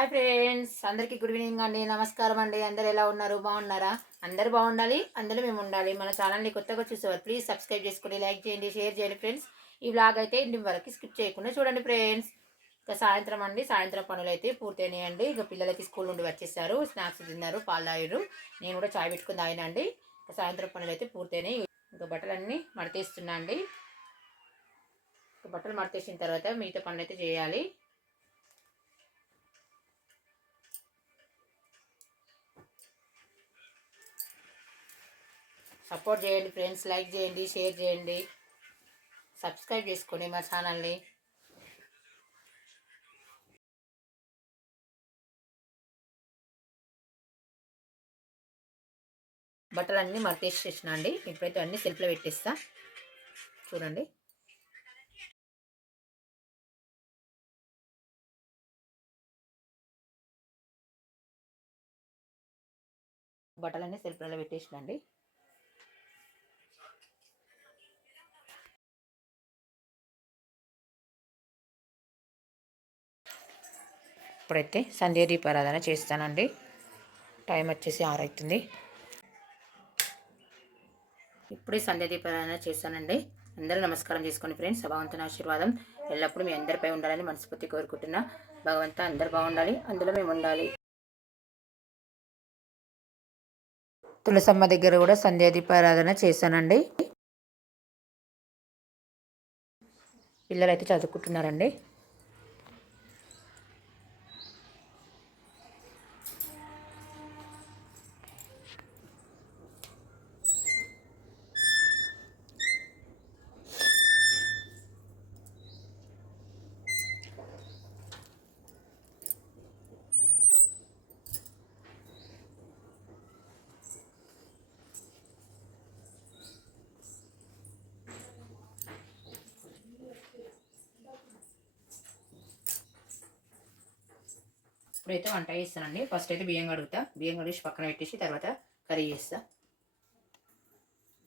Hi friends, అందరికీ good evening అండి. నమస్కారం అండి. అందరు ఎలా ఉన్నారు? బాగున్నారా? అందరు బాగుండాలి, అందులో మేము ఉండాలి. మన ఛానల్ని కొత్తగా చూసేవారు ప్లీజ్ సబ్స్క్రైబ్ చేసుకోండి, లైక్ చేయండి, షేర్ చేయండి ఫ్రెండ్స్. ఈ వ్లాగ్ అయితే ఇంటి వరకు స్కిప్ చేయకుండా చూడండి ఫ్రెండ్స్. ఇక సాయంత్రం అండి, సాయంత్రం పనులు అయితే పూర్తయినాయండి. ఇక పిల్లలకి స్కూల్ నుండి వచ్చేసారు, స్నాక్స్ తిన్నారు, పాలు తాగారు. నేను కూడా చాయ్ పెట్టుకుని తాగినండి. ఇక సాయంత్రం పనులు అయితే పూర్తయినాయి. ఇంకా బట్టలన్నీ మడతేస్తున్నా అండి. ఇక బట్టలు మడతేసిన తర్వాత మిగతా పనులు అయితే చేయాలి. సపోర్ట్ చేయండి ఫ్రెండ్స్, లైక్ చేయండి, షేర్ చేయండి, సబ్స్క్రైబ్ చేసుకోండి మా ఛానల్ని. బట్టలు అన్నీ మడతేసేసిన అండి. ఇప్పుడైతే అన్నీ సెల్ఫ్లో పెట్టేస్తా చూడండి. బట్టలన్నీ సెల్ఫ్లలో పెట్టేసిన అండి. ఇప్పుడైతే సంధ్య దీపారాధన చేస్తానండి. టైం వచ్చేసి 6 అవుతుంది. ఇప్పుడే సంధ్య దీపారాధన చేస్తానండి. అందరూ నమస్కారం చేసుకోండి ఫ్రెండ్స్. భగవంతుని ఆశీర్వాదం ఎల్లప్పుడూ మీ అందరిపై ఉండాలని మనస్ఫూర్తి కోరుకుంటున్నా. భగవంతా అందరు బాగుండాలి, అందులో మేము ఉండాలి. తులసమ్మ దగ్గర కూడా సంధ్యా దీపారాధన చేశానండి. పిల్లలు అయితే చదువుకుంటున్నారండి. ఇప్పుడైతే వంట చేస్తానండి. ఫస్ట్ అయితే బియ్యం కడిగేసి పక్కన పెట్టేసి తర్వాత కర్రీ చేస్తా.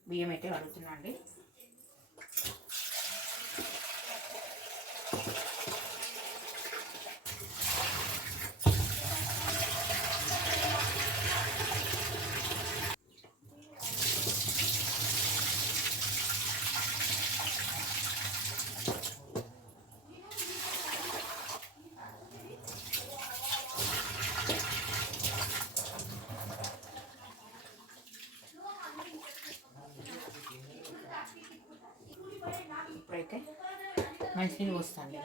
బియ్యం అయితే కడుగుతున్నా అండి. ఇప్పుడైతే మంచినీళ్ళు పోస్తాను.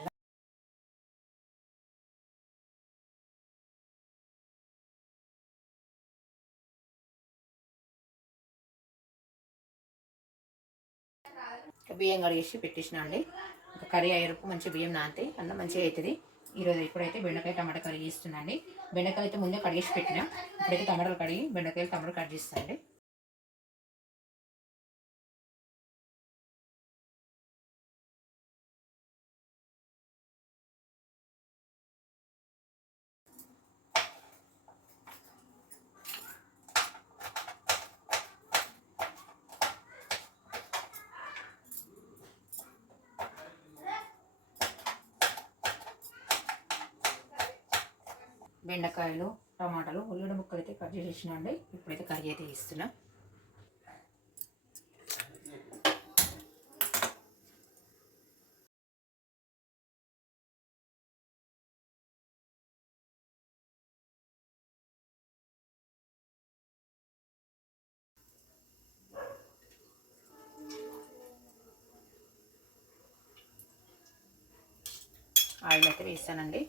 బియ్యం కడిగేసి పెట్టేసిన అండి. ఇంకా కర్రీ అయ్యేపు మంచి బియ్యం నానితే అన్నం మంచిగా అవుతుంది. ఈరోజు ఇప్పుడైతే బెండకాయ టమాటా కర్రీ చేస్తున్నాండి. బెండకాయలు అయితే ముందే కడిగేసి పెట్టిన. ఇప్పుడైతే టమాటాలు కడిగి బెండకాయలు టమాటా కట్ చేస్తానండి. బెండకాయలు టమాటాలు ఉల్లిగడ్డ ముక్కలు అయితే కట్ చేసేసిన అండి. ఇప్పుడైతే కర్రీ అయితే ఇస్తున్నా. ఆయిల్ అయితే వేస్తానండి.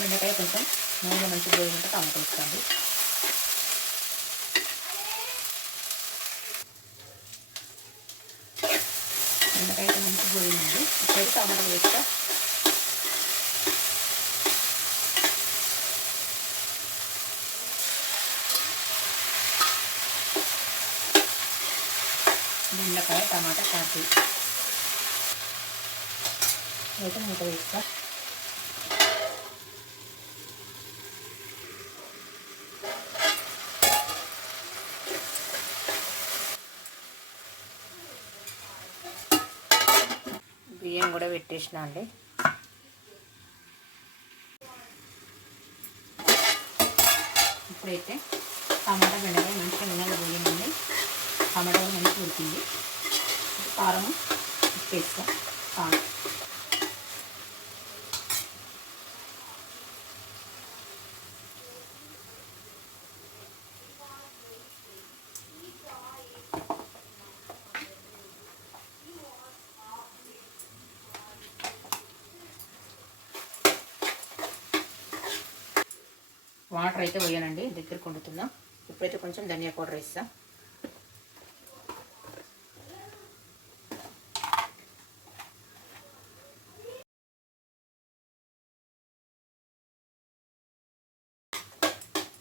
బెండకాయ కొంచెం నూనె మంచిగా పోయినంత టమాటా వేసుకోండి. బెండకాయ అయితే మంచిగా పోయిందండి. ఇప్పుడైతే టమాటా వేస్తా. బెండకాయ టమాటా కర్రీ అయితే మూత వేస్తా. బియ్యం కూడా పెట్టేసిన అండి. ఇప్పుడైతే టమాటా బెండకాయ మంచిగా నూనెలో పోయిందండి. టమాటా కూడా మంచిగా ఉడికింది. కారం ఉప్పు వేస్తాం. కారం వాటర్ అయితే పోయానండి, దగ్గరికి వండుతున్నా. ఇప్పుడైతే కొంచెం ధనియా పౌడర్ వేస్తా.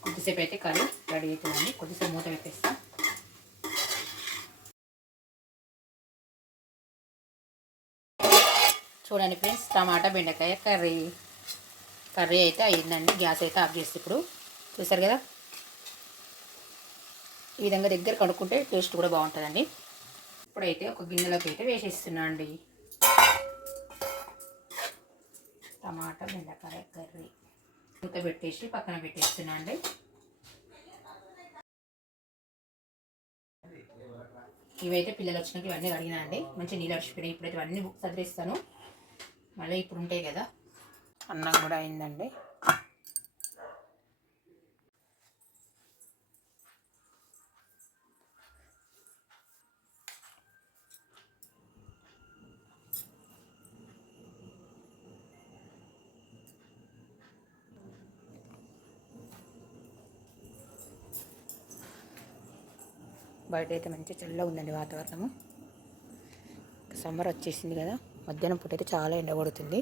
కొద్దిసేపు అయితే కర్రీ రెడీ అవుతుందండి. కొద్దిసేపు మూత పెట్టేస్తా. చూడండి ఫ్రెండ్స్, టమాటా బెండకాయ కర్రీ అయితే అయ్యిందండి. గ్యాస్ అయితే ఆఫ్ చేస్తే ఇప్పుడు చూసారు కదా, ఈ విధంగా దగ్గర కడుక్కుంటే టేస్ట్ కూడా బాగుంటుందండి. ఇప్పుడైతే ఒక గిన్నెలోకి అయితే వేసేస్తున్నా అండి టమాటా బెండకాయ కర్రీ. మూత పెట్టేసి పక్కన పెట్టేస్తున్నా అండి. ఇవైతే పిల్లలు వచ్చినాక ఇవన్నీ కడిగినా అండి. మంచి నీళ్ళు అడిచిపోయినాయి. ఇప్పుడైతే ఇవన్నీ సదిరిస్తాను. మళ్ళీ ఇప్పుడు ఉంటాయి కదా. అన్నం కూడా అయిందండి. బయట అయితే మంచి చల్లగా ఉందండి వాతావరణము. సమ్మర్ వచ్చేసింది కదా. మధ్యాహ్నం పూట అయితే చాలా ఎండ కొడుతుంది.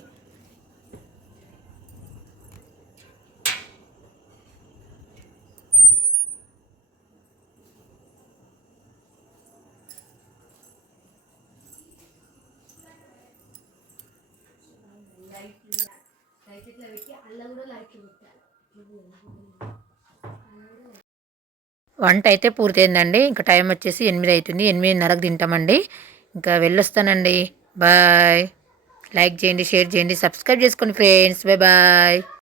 వంట అయితే పూర్తయిందండి. ఇంకా టైం వచ్చేసి 8 అవుతుంది. 8:30కి తింటామండి. ఇంకా వెళ్ళొస్తానండి. బాయ్. లైక్ చేయండి, షేర్ చేయండి, సబ్స్క్రైబ్ చేసుకోండి ఫ్రెండ్స్. Bye bye.